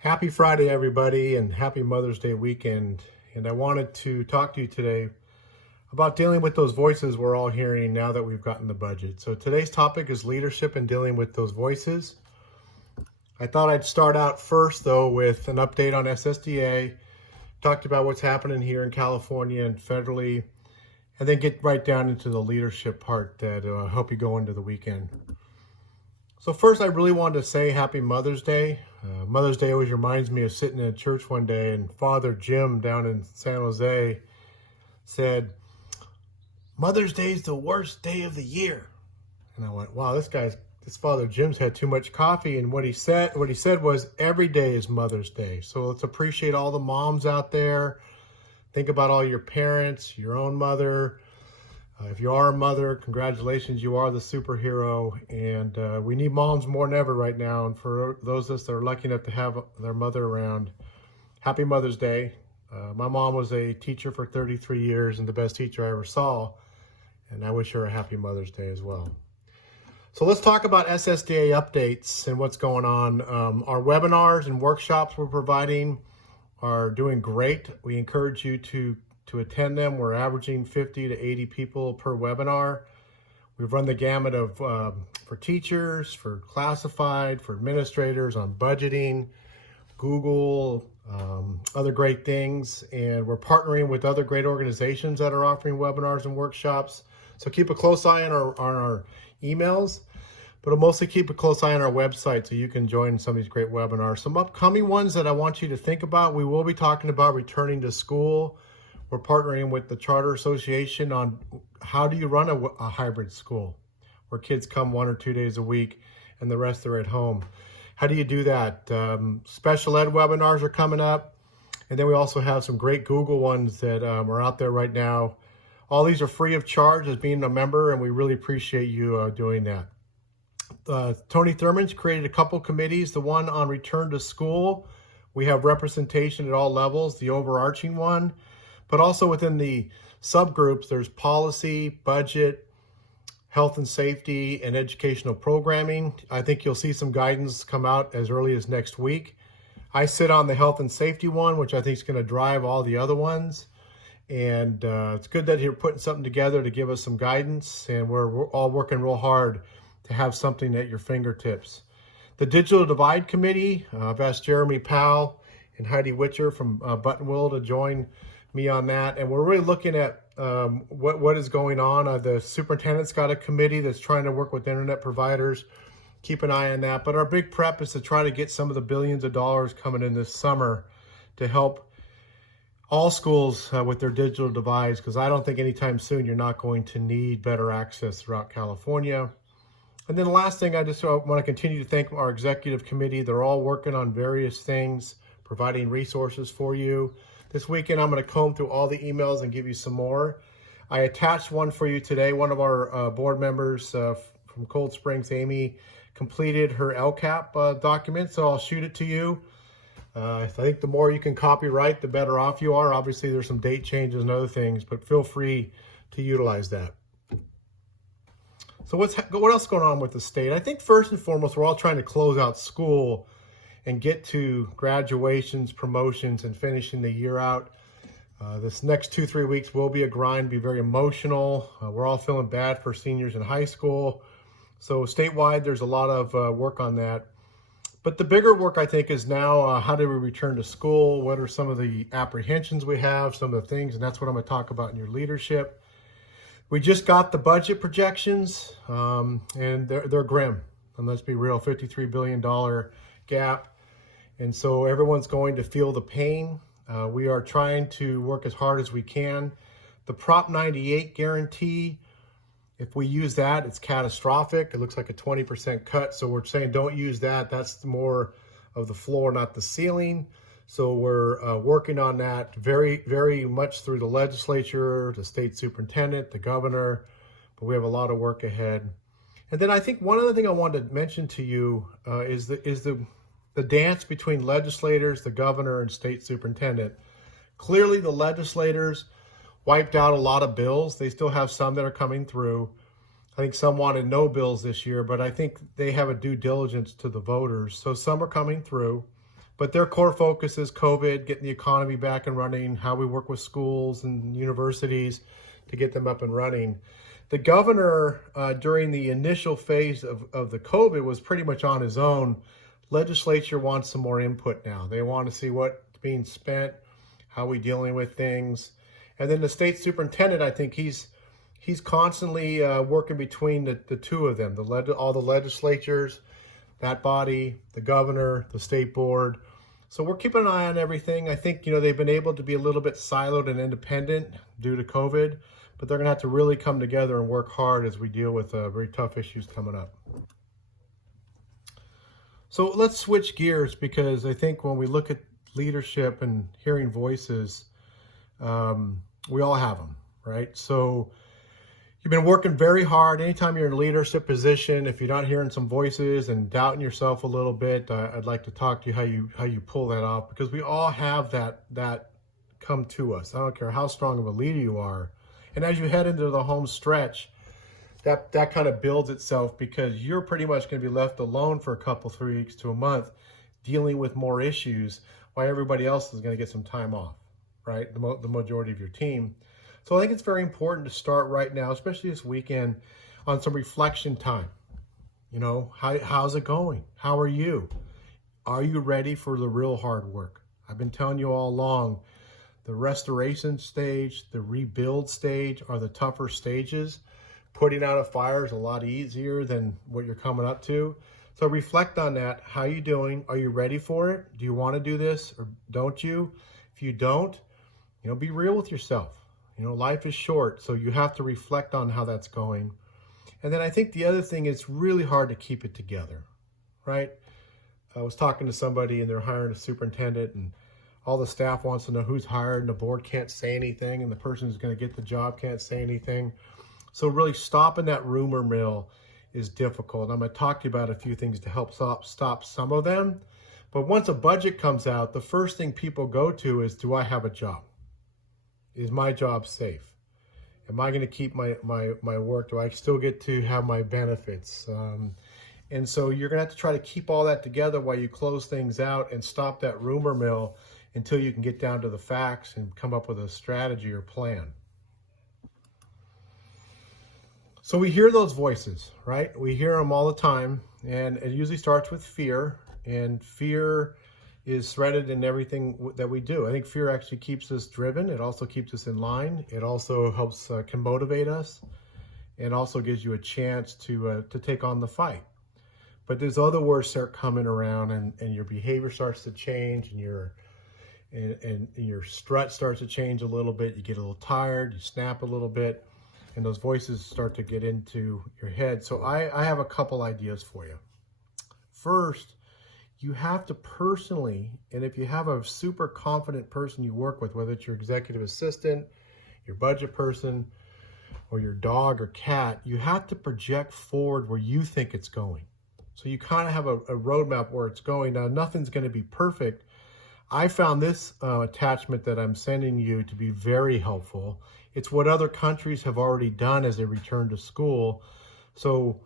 Happy Friday, everybody, and happy Mother's Day weekend. And I wanted to talk to you today about dealing with those voices we're all hearing now that we've gotten the budget. So today's topic is leadership and dealing with those voices. I thought I'd start out first, though, with an update on SSDA, talked about what's happening here in California and federally, and then get right down into the leadership part that help you go into the weekend. So first, I really wanted to say happy Mother's Day. Mother's Day always reminds me of sitting in a church one day and Father Jim down in San Jose said, "Mother's Day is the worst day of the year." And I went, wow, this Father Jim's had too much coffee. And what he said was, every day is Mother's Day. So let's appreciate all the moms out there. Think about all your parents, your own mother. If you are a mother, congratulations, you are the superhero. And we need moms more than ever right now. And for those of us that are lucky enough to have their mother around, happy Mother's Day. My mom was a teacher for 33 years and the best teacher I ever saw. And I wish her a happy Mother's Day as well. So let's talk about SSDA updates and what's going on. Our webinars and workshops we're providing are doing great. We encourage you to attend them. We're averaging 50 to 80 people per webinar. We've run the gamut of for teachers, for classified, for administrators on budgeting, Google, other great things. And we're partnering with other great organizations that are offering webinars and workshops. So keep a close eye on our emails, but mostly keep a close eye on our website so you can join some of these great webinars. Some upcoming ones that I want you to think about, we will be talking about returning to school. We're partnering with the Charter Association on how do you run a hybrid school where kids come 1 or 2 days a week and the rest are at home. How do you do that? Special ed webinars are coming up. And then we also have some great Google ones that are out there right now. All these are free of charge as being a member, and we really appreciate you doing that. Tony Thurman's created a couple committees. The one on return to school, we have representation at all levels, the overarching one. But also within the subgroups, there's policy, budget, health and safety, and educational programming. I think you'll see some guidance come out as early as next week. I sit on the health and safety one, which I think is going to drive all the other ones. And it's good that you're putting something together to give us some guidance. And we're all working real hard to have something at your fingertips. The Digital Divide Committee, I've asked Jeremy Powell and Heidi Witcher from Buttonwillow to join me on that, and we're really looking at what is going on. The superintendent's got a committee that's trying to work with internet providers. Keep an eye on that. But our big prep is to try to get some of the billions of dollars coming in this summer to help all schools with their digital divides, because I don't think anytime soon you're not going to need better access throughout California. And then the last thing, I just want to continue to thank our executive committee. They're all working on various things, providing resources for you. This weekend, I'm going to comb through all the emails and give you some more. I attached one for you today. One of our board members from Cold Springs, Amy, completed her LCAP document, so I'll shoot it to you. I think the more you can copyright, the better off you are. Obviously, there's some date changes and other things, but feel free to utilize that. So what else is going on with the state? I think first and foremost, we're all trying to close out school and get to graduations, promotions, and finishing the year out. This next 2-3 weeks will be a grind, be very emotional. We're all feeling bad for seniors in high school. So statewide, there's a lot of work on that. But the bigger work, I think, is now how do we return to school? What are some of the apprehensions we have, some of the things, and that's what I'm going to talk about in your leadership. We just got the budget projections, and they're grim. And let's be real, $53 billion gap. And so everyone's going to feel the pain. We are trying to work as hard as we can. The Prop 98 guarantee, if we use that, it's catastrophic. It looks like a 20% cut. So we're saying don't use that. That's more of the floor, not the ceiling. So we're working on that very, very much through the legislature, the state superintendent, the governor. But we have a lot of work ahead. And then I think one other thing I wanted to mention to you is the dance between legislators, the governor, and state superintendent. Clearly, the legislators wiped out a lot of bills. They still have some that are coming through. I think some wanted no bills this year, but I think they have a due diligence to the voters. So some are coming through. But their core focus is COVID, getting the economy back and running, how we work with schools and universities to get them up and running. The governor, during the initial phase of the COVID, was pretty much on his own. Legislature wants some more input now. They want to see what's being spent, how we dealing with things. And then the state superintendent, I think he's constantly working between the two of them, all the legislatures, that body, the governor, the state board. So we're keeping an eye on everything. I think, they've been able to be a little bit siloed and independent due to COVID, but they're going to have to really come together and work hard as we deal with very tough issues coming up. So let's switch gears, because I think when we look at leadership and hearing voices, we all have them, right? So you've been working very hard. Anytime you're in a leadership position, if you're not hearing some voices and doubting yourself a little bit, I'd like to talk to you how you pull that off, because we all have that come to us. I don't care how strong of a leader you are. And as you head into the home stretch, that kind of builds itself, because you're pretty much going to be left alone for a couple, 3 weeks to a month, dealing with more issues, while everybody else is going to get some time off, right? The majority of your team. So I think it's very important to start right now, especially this weekend, on some reflection time. How's it going? How are you? Are you ready for the real hard work? I've been telling you all along, the restoration stage, the rebuild stage are the tougher stages. Putting out a fire is a lot easier than what you're coming up to. So reflect on that. How are you doing? Are you ready for it? Do you want to do this, or don't you? If you don't, be real with yourself. Life is short, so you have to reflect on how that's going. And then I think the other thing is really hard to keep it together, right? I was talking to somebody, and they're hiring a superintendent, and all the staff wants to know who's hired, and the board can't say anything, and the person who's going to get the job can't say anything. So really stopping that rumor mill is difficult. I'm going to talk to you about a few things to help stop some of them. But once a budget comes out, the first thing people go to is, do I have a job? Is my job safe? Am I going to keep my work? Do I still get to have my benefits? And so you're going to have to try to keep all that together while you close things out and stop that rumor mill until you can get down to the facts and come up with a strategy or plan. So we hear those voices, right? We hear them all the time, and it usually starts with fear, and fear is threaded in everything that we do. I think fear actually keeps us driven. It also keeps us in line. It also helps, can motivate us, and also gives you a chance to take on the fight. But there's other words start coming around, and your behavior starts to change, and your strut starts to change a little bit. You get a little tired, you snap a little bit, and those voices start to get into your head. So I have a couple ideas for you. First, you have to personally, and if you have a super confident person you work with, whether it's your executive assistant, your budget person, or your dog or cat, you have to project forward where you think it's going. So you kind of have a roadmap where it's going. Now, nothing's going to be perfect. I found this attachment that I'm sending you to be very helpful. It's what other countries have already done as they return to school. So,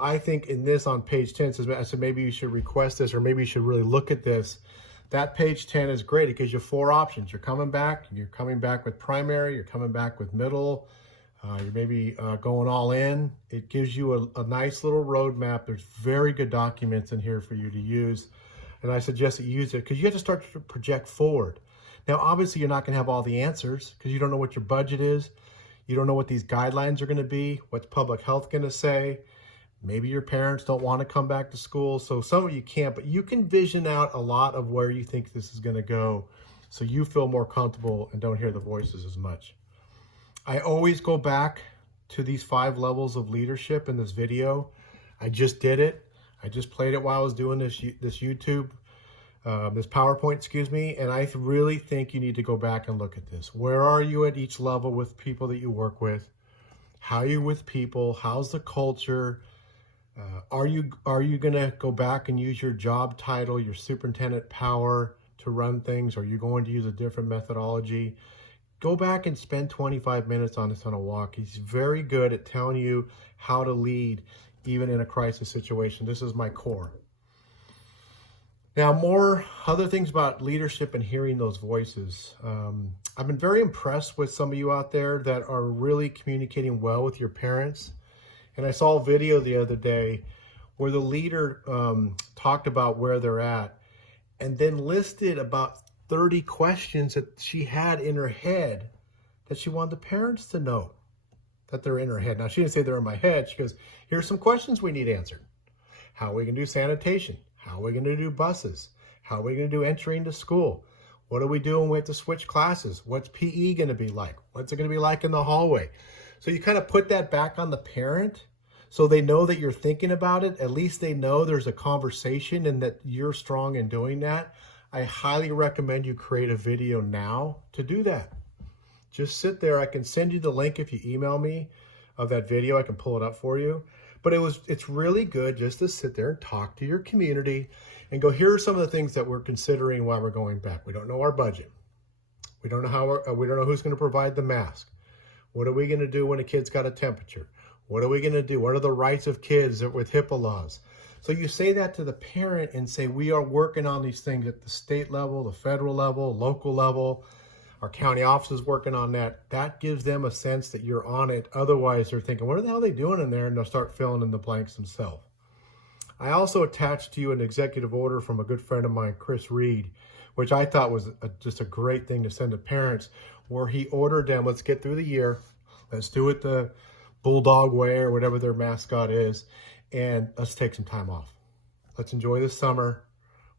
I think in this on page 10, I said maybe you should request this, or maybe you should really look at this. That page 10 is great. It gives you 4 options. You're coming back with primary, you're coming back with middle, you're maybe going all in. It gives you a nice little roadmap. There's very good documents in here for you to use. And I suggest that you use it, because you have to start to project forward. Now, obviously, you're not going to have all the answers, because you don't know what your budget is. You don't know what these guidelines are going to be, what's public health going to say. Maybe your parents don't want to come back to school, so some of you can't, but you can vision out a lot of where you think this is going to go, so you feel more comfortable and don't hear the voices as much. I always go back to these 5 levels of leadership in this video. I just did it. I just played it while I was doing this YouTube, this PowerPoint, and I really think you need to go back and look at this. Where are you at each level with people that you work with? How are you with people? How's the culture? Are you going to go back and use your job title, your superintendent power to run things? Are you going to use a different methodology? Go back and spend 25 minutes on this on a walk. He's very good at telling you how to lead, even in a crisis situation. This is my core. Now, more other things about leadership and hearing those voices. I've been very impressed with some of you out there that are really communicating well with your parents. And I saw a video the other day where the leader talked about where they're at and then listed about 30 questions that she had in her head that she wanted the parents to know that they're in her head. Now, she didn't say they're in my head. She goes, here's some questions we need answered. How are we going to do sanitation? How are we going to do buses? How are we going to do entering to school? What are we doing when we have to switch classes? What's PE going to be like? What's it going to be like in the hallway? So you kind of put that back on the parent so they know that you're thinking about it. At least they know there's a conversation and that you're strong in doing that. I highly recommend you create a video now to do that. Just sit there. I can send you the link if you email me of that video. I can pull it up for you. But it's really good just to sit there and talk to your community and go, here are some of the things that we're considering while we're going back. We don't know our budget. We don't know we don't know who's going to provide the mask. What are we going to do when a kid's got a temperature? What are we going to do? What are the rights of kids with HIPAA laws? So you say that to the parent and say, we are working on these things at the state level, the federal level, local level. Our county office is working on that. That gives them a sense that you're on it. Otherwise, they're thinking, what the hell are they doing in there? And they'll start filling in the blanks themselves. I also attached to you an executive order from a good friend of mine, Chris Reed, which I thought was just a great thing to send to parents, where he ordered them, let's get through the year. Let's do it the Bulldog way or whatever their mascot is. And let's take some time off. Let's enjoy the summer.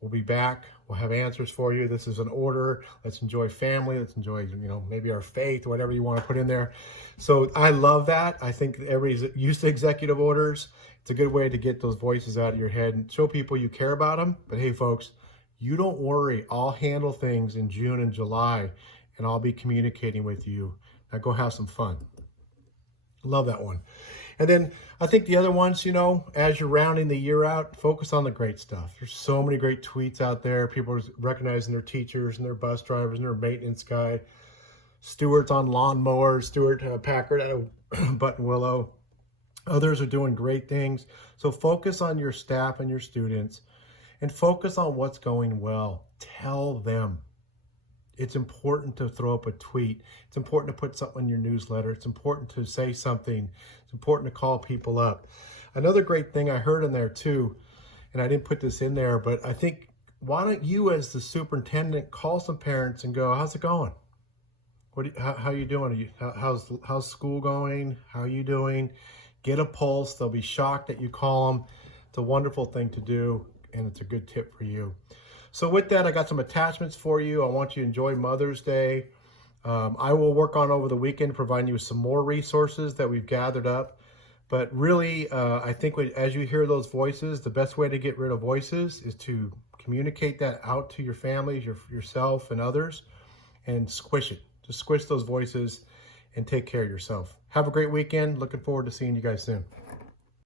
We'll be back. We'll have answers for you. This is an order. Let's enjoy family. Let's enjoy, maybe our faith, whatever you want to put in there. So I love that. I think everybody's used to executive orders. It's a good way to get those voices out of your head and show people you care about them. But hey, folks, you don't worry. I'll handle things in June and July, and I'll be communicating with you. Now go have some fun. Love that one. And then I think the other ones, as you're rounding the year out, focus on the great stuff. There's so many great tweets out there. People are recognizing their teachers and their bus drivers and their maintenance guy. Stewart's on lawnmowers, Stuart Packard out of Buttonwillow. Others are doing great things. So focus on your staff and your students and focus on what's going well. Tell them. It's important to throw up a tweet. It's important to put something in your newsletter. It's important to say something. It's important to call people up. Another great thing I heard in there too, and I didn't put this in there, but I think, why don't you as the superintendent call some parents and go, how's it going? How you doing? How's school going? How are you doing? Get a pulse. They'll be shocked that you call them. It's a wonderful thing to do, and it's a good tip for you. So with that, I got some attachments for you. I want you to enjoy Mother's Day. I will work on over the weekend providing you with some more resources that we've gathered up. But really, I think as you hear those voices, the best way to get rid of voices is to communicate that out to your families, yourself, and others, and squish it. Just squish those voices and take care of yourself. Have a great weekend. Looking forward to seeing you guys soon.